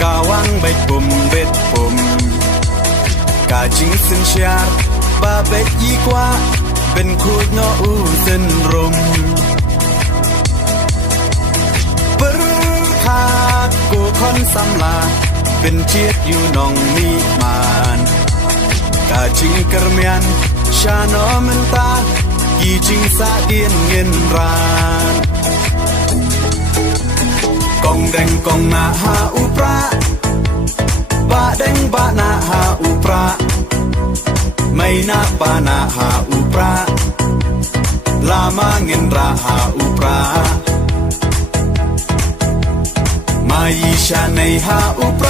Kawang baik pum bet pum Kajing sen syar Ba bet ikwa Ben kut no u sen rum Berkat ku kon samla Ben chiet yu nong mi man Kajing kermian Shano mentah Kijing sa dien ngin ran Kong deng kong na ha upra Ba deng ba na ha upra May na pa na ha upra Lama ngin ra ha upra Mai sha nei ha upra